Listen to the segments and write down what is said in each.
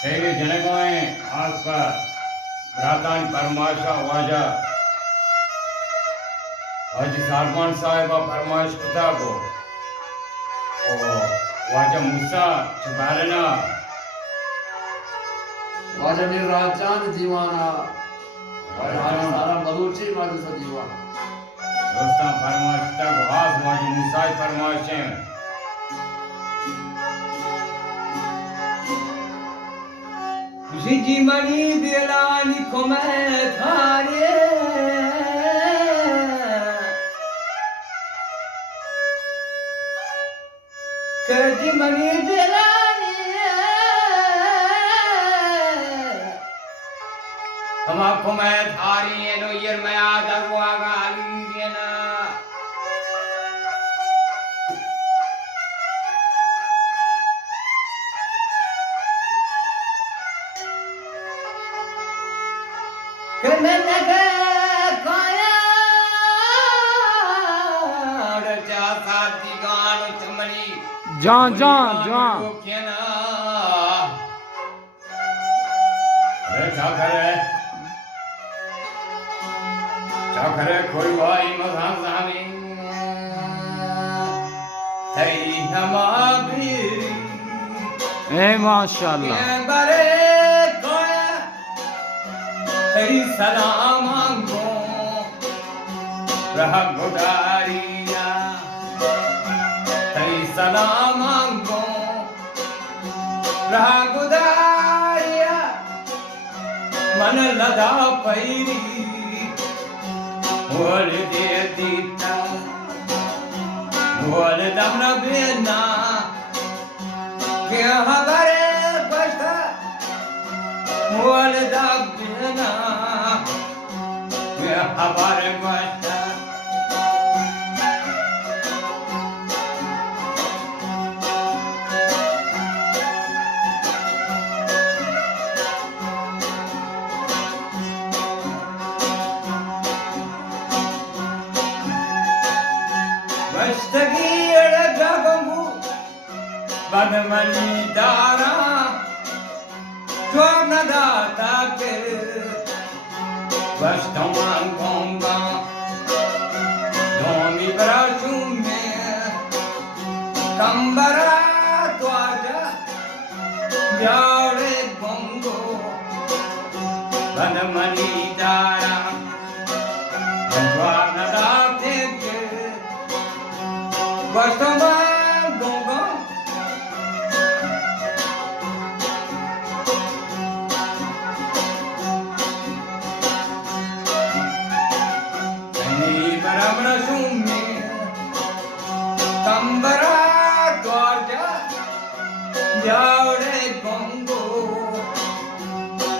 Sehingga jenengan apa beratan permasya wajah Haji Sarman Sahib permasya kita ko oh wajah Musa sebarana wajah ni rajan diwana wajah saran baluchi wajah sa diwana Dostan permasya kita ko khas wajah Musa permasya Jiji mani belani komet hare Kaji mani belani Hama komet hari eno yermaya dagwaga aliyena Kemenaga kaya raja sati gano chamani John Chakare koi vai mazhani Tei namabiri Hey maşallah. bare kaya tei salamango Raha godariya tei salamango ragudaya man lada pairi Mol de dita mol damna bena ke habare pasta mol dabna Me habare basta Vastagi edagamu badmani dara Jwanada take Vastaman konga Domi brashume Kambara twaja Vyare bongo Badmani dara Jwanada take Vastama gonga Ni baramna shumme Kambara twaja Vyare bongo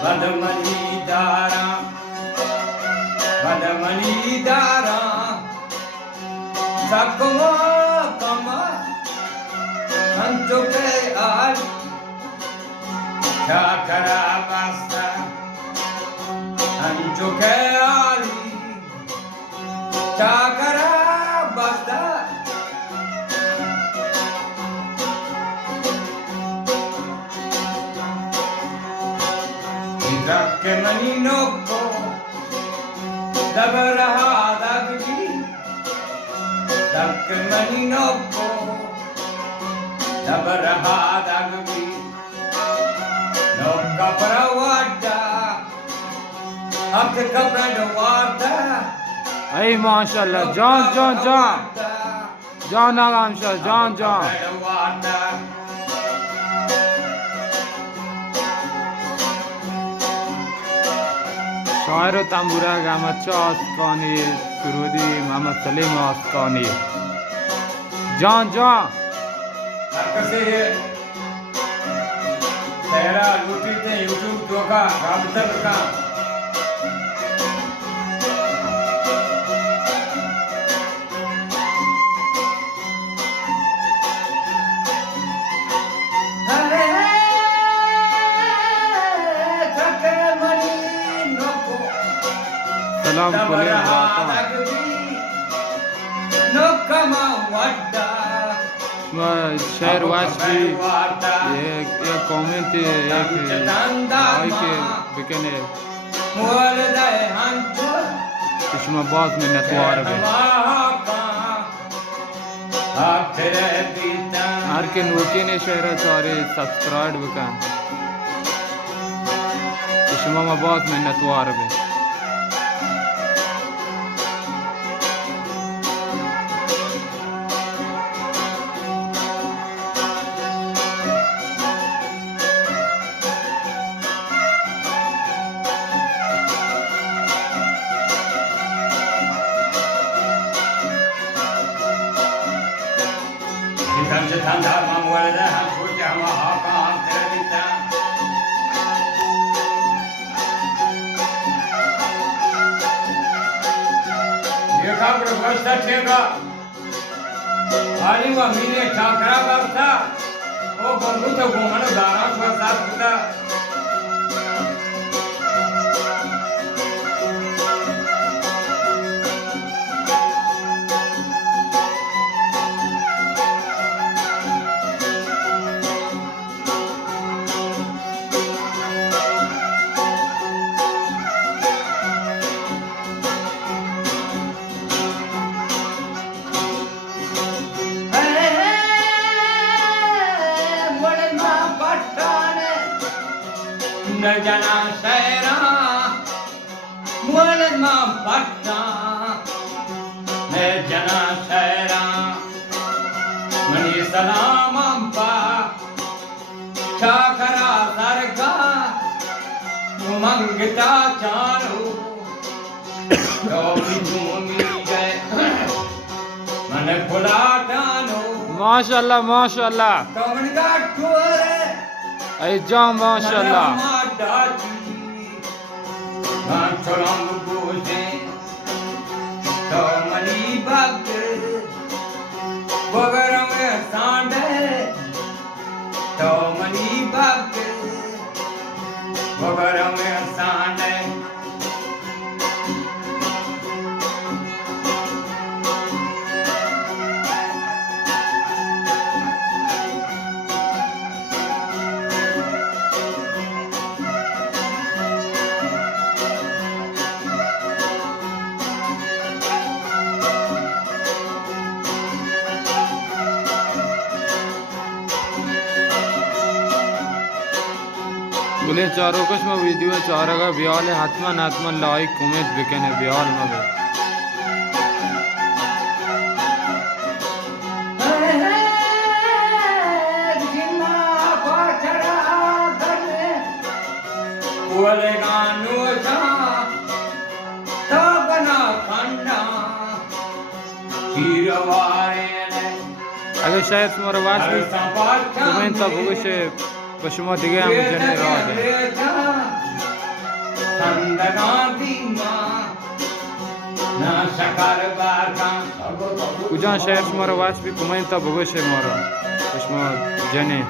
Badmani dara Badamani dara Sakoma kama Anchoke aaj Chakara basta Anchoke aali Chakara basta Idrakke mani nokko Dabaraha dagdi Dakke mani nokko Dabaraha dagdi Nokka parawada Ak kapra wada Hey maşallah. John ağam John. شاعر و تنبورک احمد شاه آستانی سرودی محمد سلیم آستانی جان Arkası Tehra YouTube'de YouTube doka Rabıta doka سلام کنیم Dabaraha dagdi Nokkama wadda शहर watch भी एक comment एक like बिकने किस्म बहुत मिन्नतवार है हर के नोके ने शहर सारे सब्सक्राइब बिकन किस्म में बहुत मिन्नतवार है मीने ठाकरा बाबा ओ बंधु तो घूमन दारा स्वसात होता न जना शहरा मुल मा पट्टा न जना शहरा मनी सलाम अंपा चाकरा सरगा मंगता चारो तो झूमी गए मन खुला टानो माशाल्लाह माशाल्लाह तो मन का ठोरे ऐ जा माशाल्लाह Cholam buje, to mani bag, bagaram sande, to mani bag, bagaram sande. बोले चारों कुछ में वीडियो चारों का ब्याल है हाथमा नाथमा लाइक कमेंट बिकन है ब्याल में भी अगर शायद तुम्हारा वाच भी कमेंट तब होगा से पशुमा दिगे हम जने राज है कुछ शायद तुम्हारा वाच भी कमेंट तब होगा से मारा पशुमा जने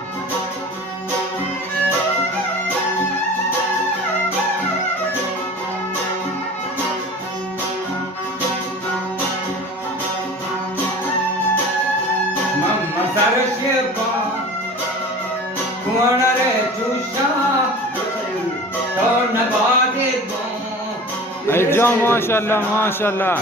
जा माशाल्लाह माशाल्लाह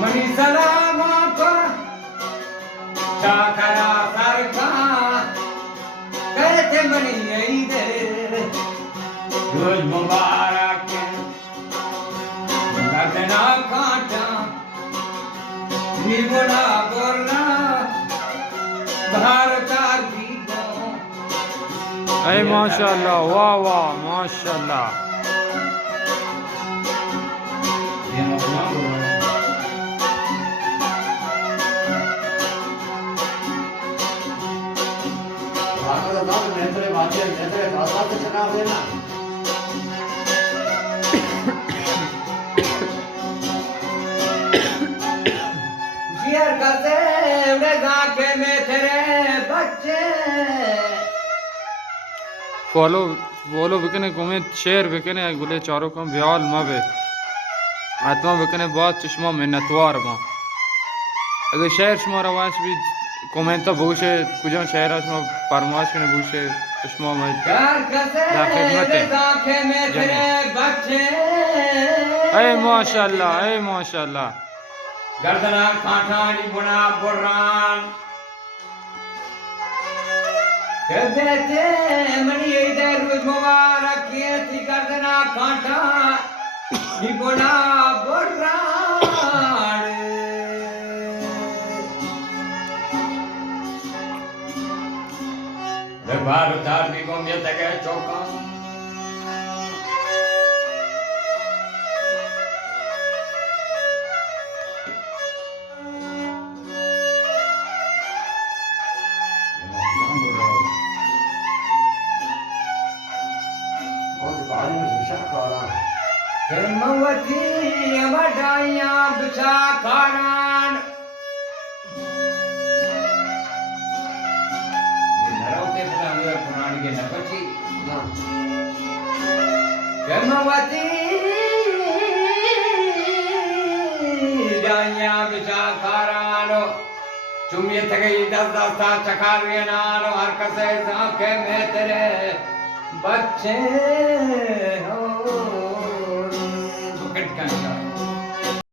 मनी सलाम चाकरा सरका कहते मनी दे रोज मुबारक गदना काटा निबुना बोलना भारता दीपो ऐ माशाल्लाह वाह वाह माशाल्लाह शेयर करते उड़े गाके में तेरे फॉलो बिकने कमेंट शेयर बिकने गुले चारों कम व्याल मबे आत्मा बिकने बहुत चश्मा मिन्नतवार मां अगर शहर शुमारा वाश भी कमेंट तो भूषे कुछ शहर शुमा परमाश के भूषे चश्मा में अरे माशाल्लाह गर्दना कांठानी बुना बुरान कहते मनी इधर रोज मुबारक किए थी गर्दना कांठा नी बुना बुरान दरबार उतार भी को ये तक चौका हेमवती वडाइया बिछा कारान नरवते पुराने पुराण के नपची हेमवती डाइया बिछा कारान चुमिए थके 10 सा चखा रे नानो हर कसे आंखें में तेरे बच्चे हो बुकट का